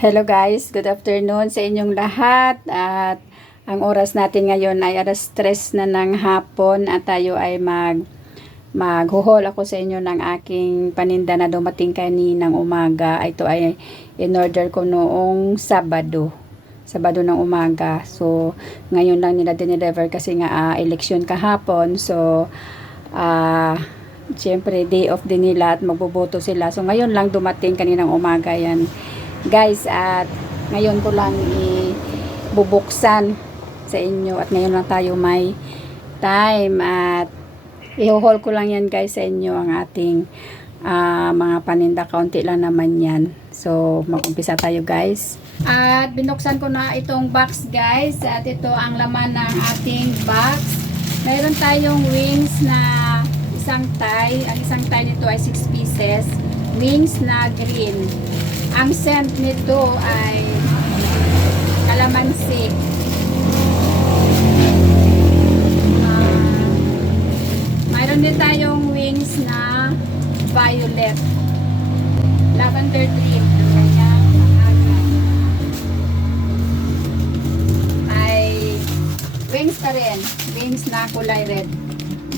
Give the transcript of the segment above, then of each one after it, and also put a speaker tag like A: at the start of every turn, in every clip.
A: Hello guys, good afternoon sa inyong lahat at ang oras natin ngayon ay alas 3 na ng hapon at tayo ay mag maghuhol ako sa inyo ng aking paninda na dumating kaninang umaga. Ito ay in order ko noong Sabado. Sabado ng umaga. So, ngayon lang nila dineliver kasi nga ah, election kahapon. So, ah Siyempre, day off din nila at magboboto sila. So, ngayon lang dumating kaninang umaga yan. Guys, at ngayon ko lang ibubuksan sa inyo at ngayon lang tayo may time at i-haul ko lang yan guys sa inyo ang ating ah, mga paninda. Kaunti lang naman yan. So, mag-umpisa tayo guys. At binuksan ko na itong box guys. At ito ang laman ng ating box. Meron tayong wings na isang tie. Ang isang tie nito ay 6 pieces. Wings na green. Ang scent nito ay kalamansi. Ah, mayroon din tayong wings na violet. Lavender dream. Ang kanyang pangalan. Ay wings pa rin. Wings na kulay red.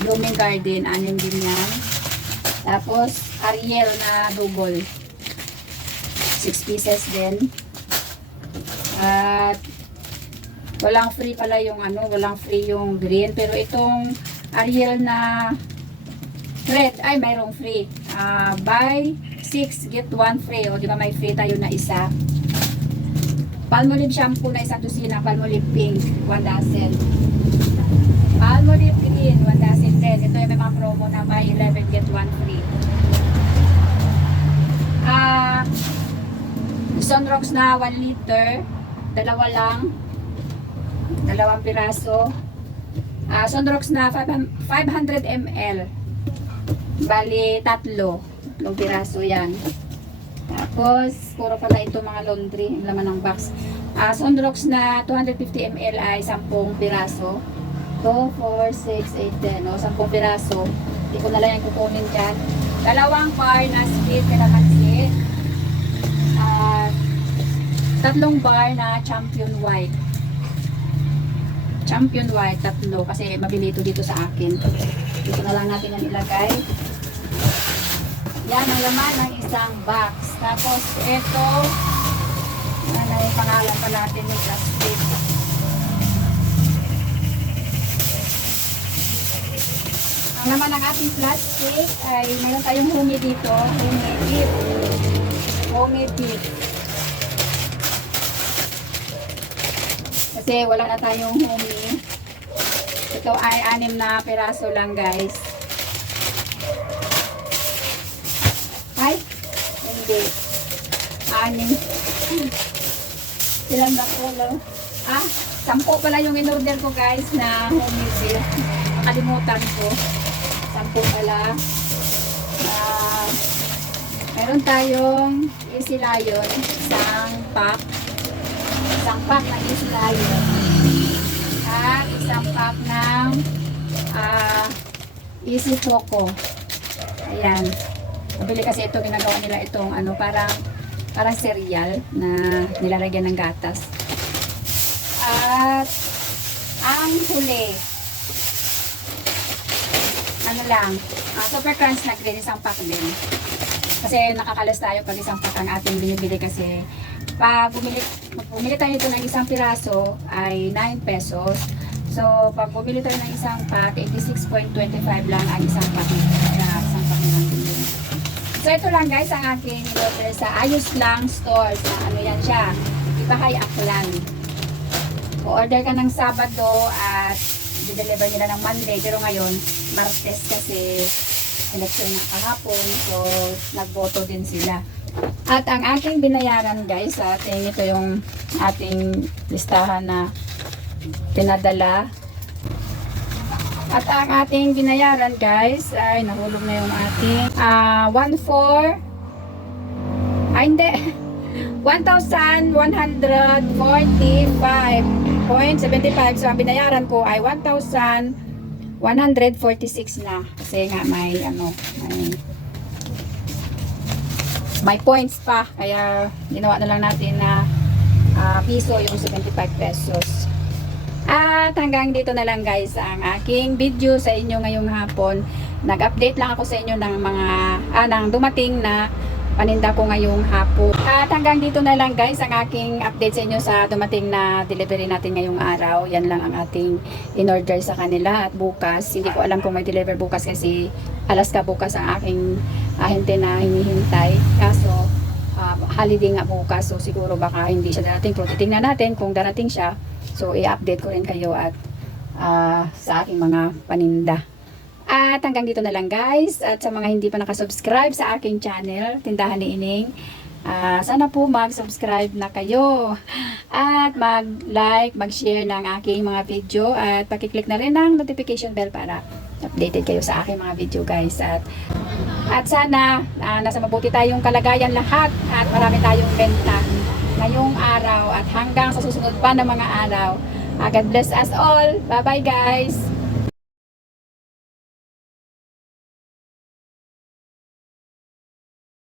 A: Blooming Garden, anim din yan. Tapos, Ariel na double. 6 pieces din. At, walang free pala yung ano, walang free yung green. Pero itong Ariel na red, ay mayroong free. Ah, buy 6, get 1 free. O, di may free tayo na isa. Palmolive shampoo na isang dosina, Palmolive pink, 1 dozen. Palmolive green, 1 dozen din. Ito yung may mga promo na buy 11, get 1 free. Ah, Sunrocks na 1 liter, dalawa lang, dalawang piraso. Ah, Sunrocks na 500 ml, bali tatlo, tatlong piraso yan. Tapos, puro pala ito mga laundry, ang laman ng box. Ah, Sunrocks na 250 ml ay 10 piraso. 2, 4, 6, 8, 10. O, 10 piraso. Hindi ko na lang yung kukunin dyan. Dalawang bar na split kalamansi. At tatlong bar na champion white. Champion white, tatlo. Kasi mabili ito dito sa akin. Dito na lang natin yan ilagay. Yan ang laman ng isang box. Tapos ito, na yung pangalan pa natin yung plastic. Ang laman ng ating plastic ay mayroon tayong humi dito. Humi beef. Humi beef. Kasi wala na tayong humi. Ito ay anim na peraso lang guys. Ay, hindi. Anim. Ilan na po lang? Ah, sampo pala yung in-order ko guys na home beef. Nakalimutan ko. Sampo pala. Ah, meron tayong Easy Lion. Isang pack. Isang pack ng Lion. At isang pack ng ah, Easy Choco. Ayan. Nabili kasi ito, ginagawa nila itong ano, parang parang cereal na nilalagyan ng gatas. At ang huli, ano lang, ah, super crunch na green, pack din. Kasi nakakalas tayo pag isang pack ang ating binibili kasi pag bumili, bumili tayo nito ng isang piraso ay 9 pesos. So, pag bumili tayo ng isang pack, 86.25 lang ang isang pack. Kaya isang pack. So, ito lang guys ang aking order sa Ayos Lang Store. Sa ano yan siya? Ibahay Aklan. O-order ka ng Sabado at i-deliver nila ng Monday. Pero ngayon, Martes kasi election na kahapon. So, nagboto din sila. At ang aking binayaran guys, ating ito yung ating listahan na pinadala. At ang ating binayaran guys, ay nahulog na yung ating 1,4 ay hindi 1,145.75 so ang binayaran ko ay 1,146 na kasi nga may ano may may points pa. Kaya ginawa na lang natin na ah, piso yung 75 pesos. At hanggang dito na lang guys ang aking video sa inyo ngayong hapon. Nag-update lang ako sa inyo ng mga ah, ng dumating na paninda ko ngayong hapon. At hanggang dito na lang guys ang aking update sa inyo sa dumating na delivery natin ngayong araw. Yan lang ang ating in-order sa kanila at bukas. Hindi ko alam kung may deliver bukas kasi alas ka bukas ang aking ahente na hinihintay. Kaso ah, holiday nga bukas so siguro baka hindi siya darating. Pero titingnan natin kung darating siya. So i-update ko rin kayo at ah, sa aking mga paninda. At hanggang dito na lang guys. At sa mga hindi pa nakasubscribe sa aking channel, Tindahan ni Ining, ah, sana po mag-subscribe na kayo. At mag-like, mag-share ng aking mga video. At pakiclick na rin ng notification bell para updated kayo sa aking mga video guys. At at sana ah, nasa mabuti tayong kalagayan lahat at marami tayong benta ngayong araw at hanggang sa susunod pa na mga araw. Ah, God bless us all. Bye-bye guys!